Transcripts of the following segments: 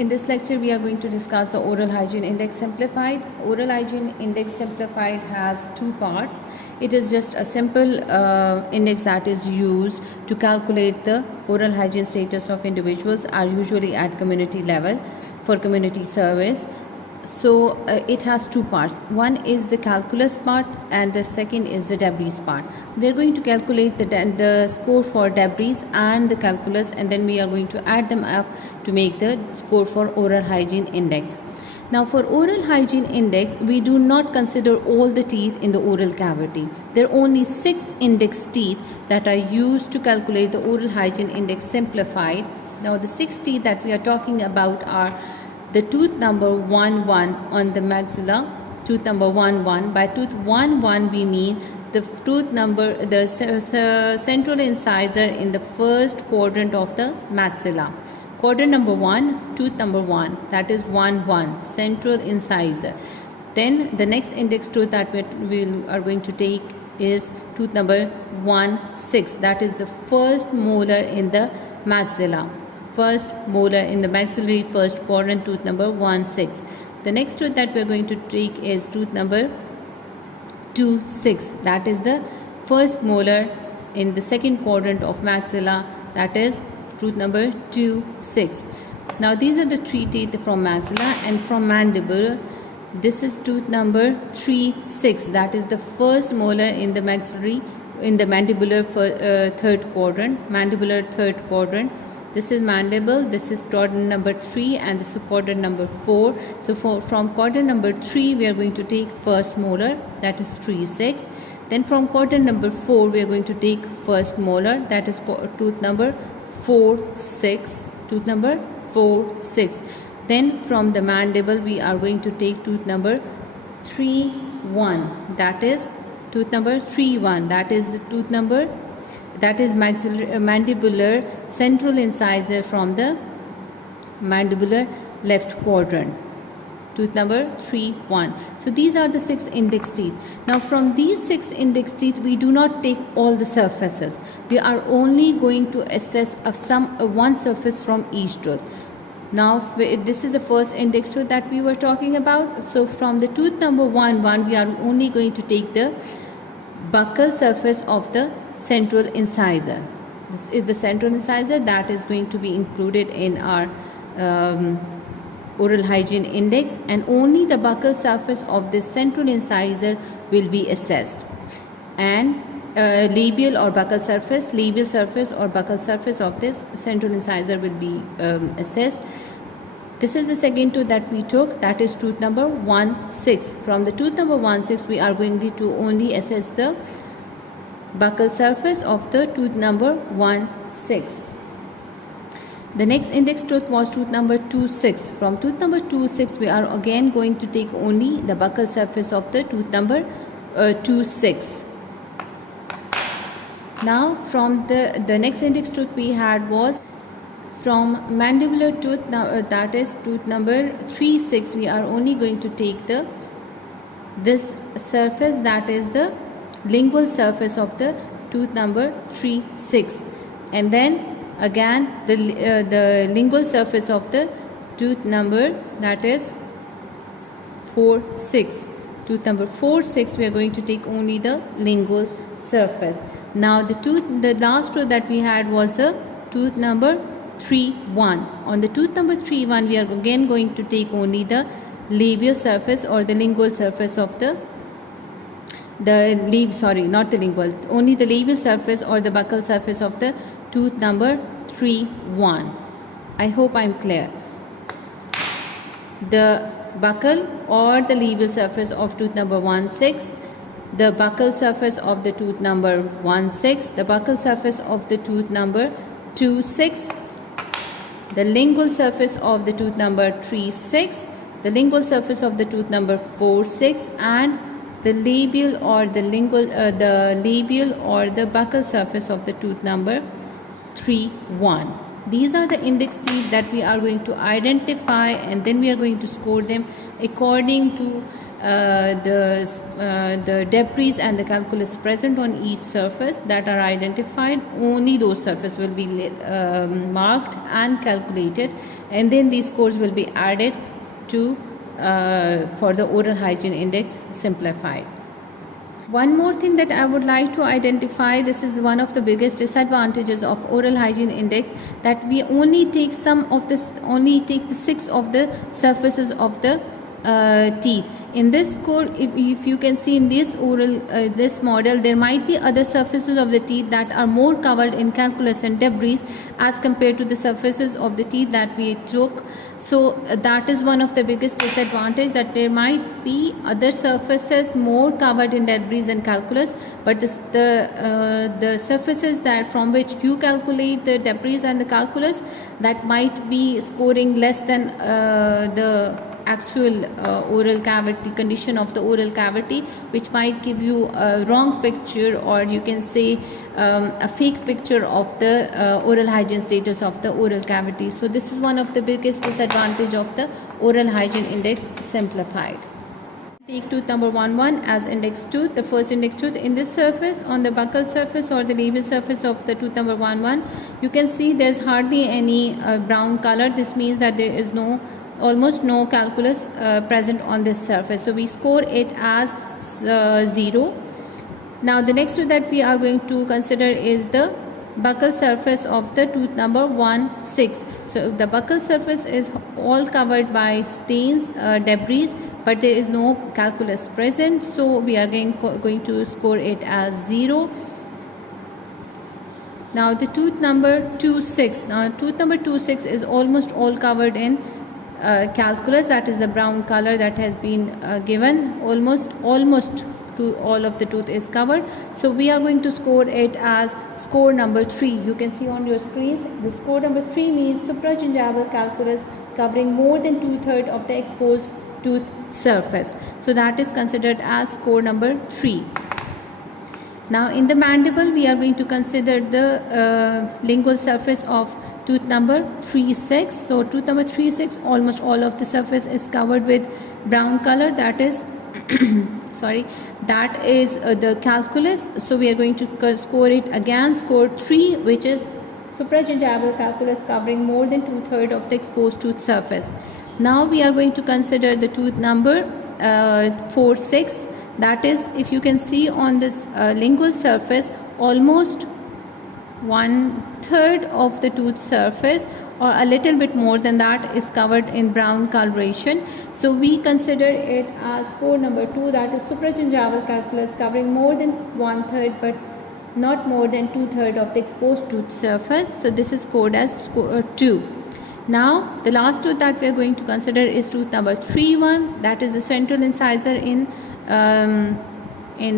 In this lecture, we are going to discuss the Oral Hygiene Index Simplified. Oral Hygiene Index Simplified has two parts. It is just a simple index that is used to calculate the oral hygiene status of individuals, are usually at community level for community service. So it has two parts. One is the calculus part and the second is the debris part. We are going to calculate the score for debris and the calculus, and then we are going to add them up to make the score for oral hygiene index. Now for oral hygiene index, we do not consider all the teeth in the oral cavity. There are only 6 index teeth that are used to calculate the oral hygiene index simplified. Now the 6 teeth that we are talking about are the tooth number 1 1 on the maxilla, tooth number 1 1. By tooth 1 1 we mean the tooth number, the central incisor in the first quadrant of the maxilla. Quadrant number 1, tooth number 1, that is 1 1, central incisor. Then the next index tooth that we are going to take is tooth number 1 6, that is the first molar in the maxilla. First molar in the maxillary first quadrant, tooth number 1 6. The next tooth that we are going to take is tooth number 2 6, that is the first molar in the second quadrant of maxilla, that is tooth number 2 6. Now these are the 3 teeth from maxilla, and from mandible this is tooth number 3 6, that is the first molar in the maxillary in the mandibular third quadrant. This is mandible, this is quadrant number 3, and this is quadrant number 4. So from quadrant number 3 we are going to take first molar, that is 3 6. Then from quadrant number 4 we are going to take first molar, that is tooth number 4 6, tooth number 4 6. Then from the mandible we are going to take tooth number 3 1, that is tooth number 3 1, that is the tooth number, that is mandibular central incisor from the mandibular left quadrant, tooth number 3 1. So these are the 6 index teeth. Now from these 6 index teeth we do not take all the surfaces. We are only going to assess one surface from each tooth. Now this is the first index tooth that we were talking about. So from the tooth number 1 1 we are only going to take the buccal surface of the central incisor. This is the central incisor that is going to be included in our oral hygiene index, and only the buccal surface of this central incisor will be assessed, and labial or buccal surface of this central incisor will be assessed. This is the second tooth that we took, that is tooth number 1 6. From the tooth number 1 6 we are going to only assess the buccal surface of the tooth number 1 6. The next index tooth was tooth number 2 6. From tooth number 2 6 we are again going to take only the buccal surface of the tooth number 2 6. Now from the next index tooth we had was from mandibular tooth, that is tooth number 3 6, we are only going to take this surface, that is the lingual surface of the tooth number 3 6, and then again the lingual surface of the tooth number, that is 4 6. Tooth number 4 6 we are going to take only the lingual surface. Now the last tooth that we had was the tooth number 3 1. On the tooth number 3 1 we are again going to take only the labial surface or the lingual surface of only the labial surface or the buccal surface of the tooth number 3 1. I hope I am clear. The buccal or the labial surface of tooth number 1 6, the buccal surface of the tooth number 1 6, the buccal surface of the tooth number 2 6, the lingual surface of the tooth number 3 6, the lingual surface of the tooth number 4 6, and the labial or the buccal surface of the tooth number 3 1. These are the index teeth that we are going to identify, and then we are going to score them according to the debris and the calculus present on each surface that are identified. Only those surfaces will be marked and calculated, and then these scores will be added to for the oral hygiene index simplified. One more thing that I would like to identify, this is one of the biggest disadvantages of oral hygiene index, that we only take the 6 of the surfaces of the teeth. In this score, if you can see in this this model, there might be other surfaces of the teeth that are more covered in calculus and debris as compared to the surfaces of the teeth that we took. So that is one of the biggest disadvantage, that there might be other surfaces more covered in debris and calculus, but the surfaces that from which you calculate the debris and the calculus, that might be scoring less than the actual oral cavity condition of the oral cavity, which might give you a wrong picture, or you can say a fake picture of the oral hygiene status of the oral cavity. So this is one of the biggest disadvantage of the oral hygiene index simplified. Take tooth number 11 as index tooth, the first index tooth. In this surface, on the buccal surface or the labial surface of the tooth number 11, you can see there's hardly any brown color. This means that there is almost no calculus present on this surface, so we score it as 0. Now the next tooth that we are going to consider is the buccal surface of the tooth number 16. So the buccal surface is all covered by stains, debris, but there is no calculus present, so we are going to score it as 0. Now the tooth number 26. Now tooth number 26 is almost all covered in calculus, that is the brown color that has been given. Almost to all of the tooth is covered, so we are going to score it as score number 3. You can see on your screens, the score number 3 means supragingival calculus covering more than 2/3 of the exposed tooth surface, so that is considered as score number 3. Now in the mandible, we are going to consider the lingual surface of tooth number 36. So tooth number 36, almost all of the surface is covered with brown color, that is that is the calculus, so we are going to score it again, score 3, which is supragingival calculus covering more than 2/3 of the exposed tooth surface. Now we are going to consider the tooth number 46, that is, if you can see on this lingual surface, almost 1/3 of the tooth surface, or a little bit more than that, is covered in brown coloration, so we consider it as score number 2, that is supragingival calculus covering more than 1/3 but not more than 2/3 of the exposed tooth surface, so this is scored as score 2. Now the last tooth that we are going to consider is tooth number 31, that is the central incisor in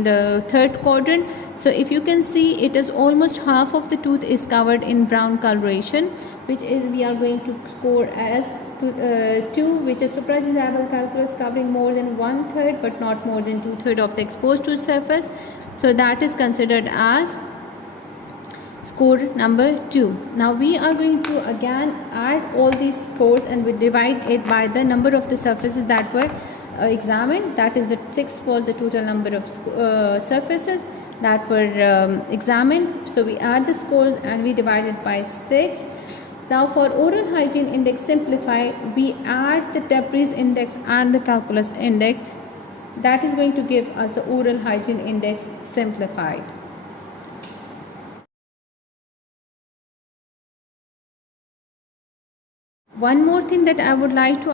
the third quadrant. So if you can see, it is almost half of the tooth is covered in brown coloration, which is we are going to score as 2, which is supragingival calculus covering more than 1/3 but not more than 2/3 of the exposed tooth surface, so that is considered as score number 2. Now we are going to again add all these scores and we divide it by the number of the surfaces that were examined, that is the 6 was the total number of surfaces that were examined, so we add the scores and we divide it by 6. Now for oral hygiene index simplified, we add the debris index and the calculus index, that is going to give us the oral hygiene index simplified. One more thing that I would like to